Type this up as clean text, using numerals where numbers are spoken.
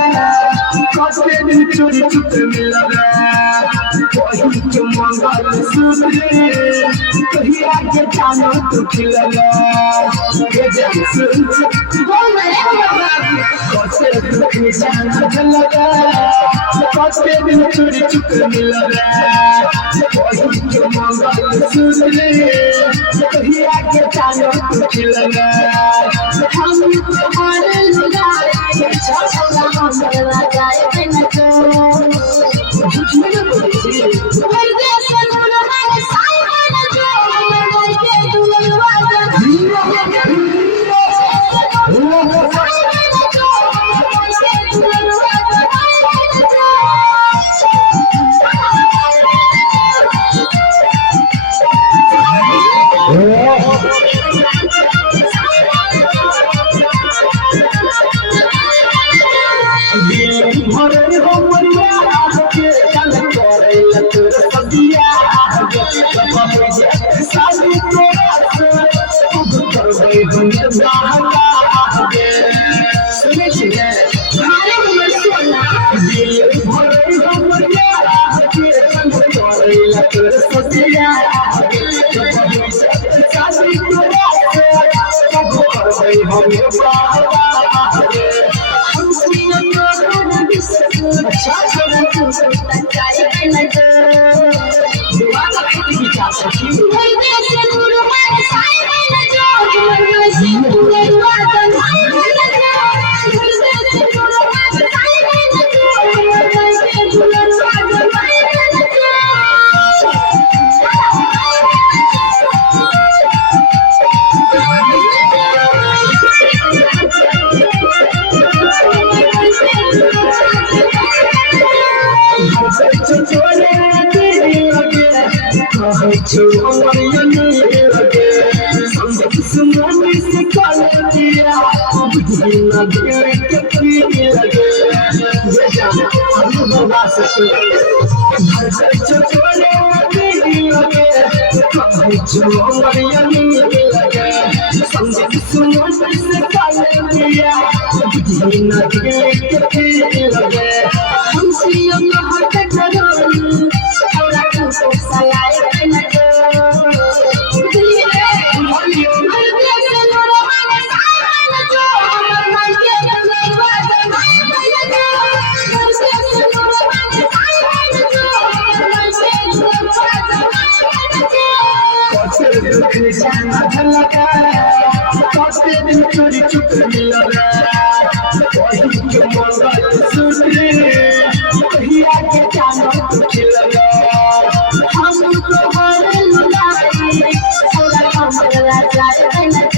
कटे दिन चोरी चुप मिला वही के मंगल सूत्र कहिया के जानो तू खिला ये जब सुन कटे दिन जानो लगा कटे दिन चोरी चुप मिला वही के मंगल सूत्र कहिया के जानो तू खिला हम तुम्हारे लुगाए छाछा मंगल लगाए बिना चोरी चुप मिला वही के मंगल सूत्र कहिया के जानो तू खिला हम तुम्हारे लुगाए मंगल लगाए बिना